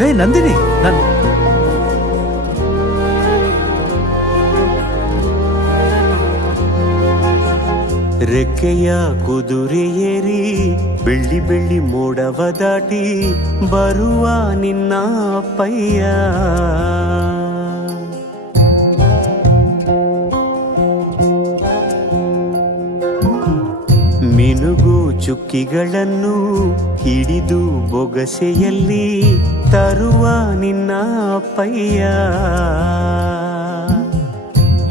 ಹೇ ನಂದಿನಿ, ರೆಕ್ಕೆಯ ಕುದುರೆ ಏರಿ ಬೆಳ್ಳಿ ಬೆಳ್ಳಿ ಮೋಡವ ದಾಟಿ ಬರುವ ನಿನ್ನ ಅಪ್ಪಯ್ಯ. ಮಿನುಗು ಚುಕ್ಕಿಗಳನ್ನು ಹಿಡಿದು ಬೊಗಸೆಯಲ್ಲಿ ತರುವ ನಿನ್ನ ಅಪ್ಪಯ್ಯ.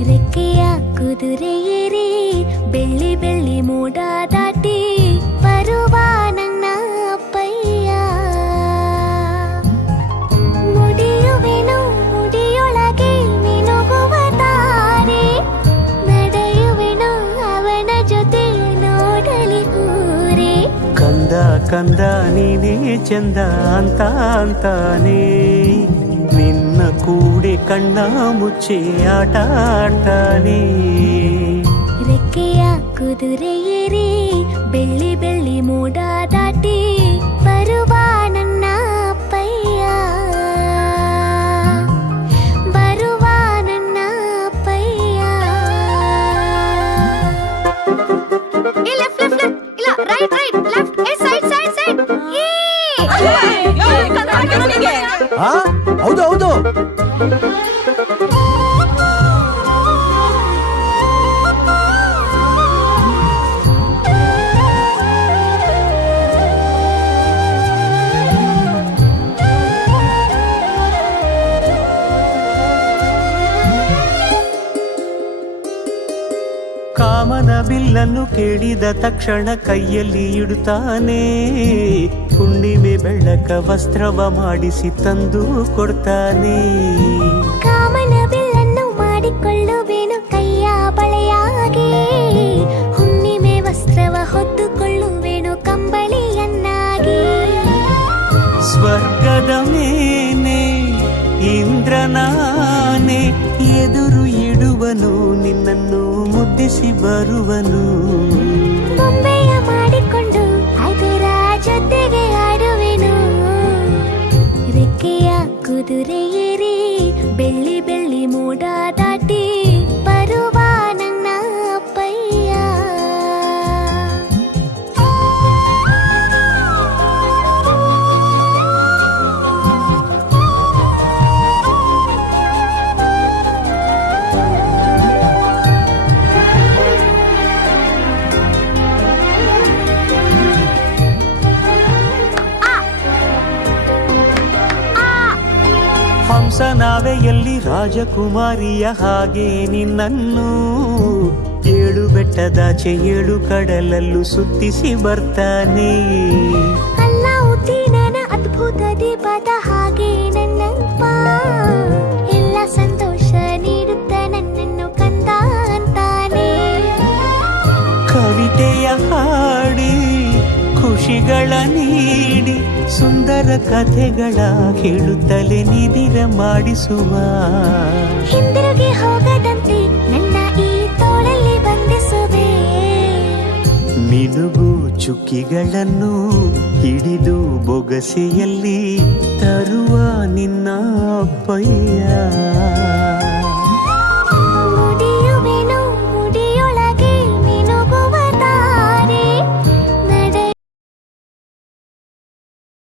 ರೆಕ್ಕೆಯ ಕುದುರೆ ಏರಿ ಬೆಳ್ಳಿ ಬೆಳ್ಳಿ ಮೋಡ ದಾಟಿ ಬರುವ ನನ್ನ ಅಪ್ಪಯ್ಯ. ಮುಡಿಯುವೆನು ಮುಡಿಯೊಳಗೆ ಮಿನುಗುವ ತಾರೆ, ನಡೆಯುವೆನು ಅವನ ಜೊತೆ ನೋಡಲಿ ಊರೇ. ಕಂದ ಕಂದ ನೀನೇ ಚಂದ ಅಂತ ಅಂತಾನೆ, ನಿನ್ನ ಕೂಡೆ ಕಣ್ಣ ಮುಚ್ಚೆ ಆಟ ಆಡ್ತಾನೆ. ರೆಕ್ಕೆಯ ಕುದುರೆ ಏರಿ ಬೆಳ್ಳಿ ಬೆಳ್ಳಿ ಮೋಡ ದಾಟಿ ಬರುವ ನನ್ನ ಅಪ್ಪಯ್ಯ. ಬರುವ ನನ್ನ ಅಪ್ಪಯ್ಯ. ಇಲ್ಲ right right left side side side. ಹೌದು ಹೌದು. ಕಾಮನ ಬಿಲ್ಲನ್ನು ಕೇಳಿದ ತಕ್ಷಣ ಕೈಯಲ್ಲಿ ಇಡುತ್ತಾನೆ, ಹುಣ್ಣಿಮೆ ಬೆಳಕ ವಸ್ತ್ರವ ಮಾಡಿಸಿ ತಂದು ಕೊಡ್ತಾನೆ. ಕಾಮನ ಬಿಲ್ಲನ್ನು ಮಾಡಿಕೊಳ್ಳುವೆನು ಕೈಯ ಬಳೆಯಾಗಿ, ಹುಣ್ಣಿಮೆ ವಸ್ತ್ರವ ಹೊತ್ತುಕೊಳ್ಳುವೆನು ಕಂಬಳಿಯನ್ನಾಗಿ. ಸ್ವರ್ಗದ ಮೇನೆ ಇಂದ್ರನಾನೆ ಎದುರು ಇಡುವನು, ನಿನ್ನನ್ನು ಮುದ್ದಿಸಿ ಬರುವನು. ಬೊಂಬೆಯ ಮಾಡಿಕೊಂಡು ಅದರ ಜೊತೆಗೆ ಆಡುವೆನು. ರೆಕ್ಕೆಯ ಕುದುರೆ ಏರಿ ಬೆಳ್ಳಿ ಬೆಳ್ಳಿ ಮೋಡ ದಾಟಿ ಬರುವ ನನ್ನ ಅಪ್ಪಯ್ಯ. ಹಂಸನಾವೆಯಲ್ಲಿ ರಾಜಕುಮಾರಿಯ ಹಾಗೆ ನಿನ್ನನ್ನು ಏಳು ಬೆಟ್ಟದಾಚೆ ಏಳು ಕಡಲಲ್ಲೂ ಸುತ್ತಿಸಿ ಬರ್ತಾನೆ. ಅಲ್ಲಾವುದ್ದೀನನ ಅದ್ಭುತ ದೀಪದ ಹಾಗೆ ನನ್ನಪ್ಪ ಎಲ್ಲ ಸಂತೋಷ ನೀಡುತ್ತ ನನ್ನನ್ನು ಕಂದ ಅಂತಾನೆ. ಕವಿತೆಯ ಹಾಡಿ ಖುಷಿಗಳ ನೀಡಿ ಸುಂದರ ಕಥೆಗಳ ಹೇಳುತ್ತಲೇ ನಿದಿರ ಮಾಡಿಸುವ. ಹಿಂದಿರುಗಿ ಹೋಗದಂತೆ ನನ್ನ ಈ ತೋಳಲ್ಲಿ ಬಂಧಿಸುವೆ. ಮಿನುಗು ಚುಕ್ಕಿಗಳನ್ನು ಹಿಡಿದು ಬೊಗಸೆಯಲ್ಲಿ ತರುವ ನಿನ್ನ ಅಪ್ಪಯ್ಯ.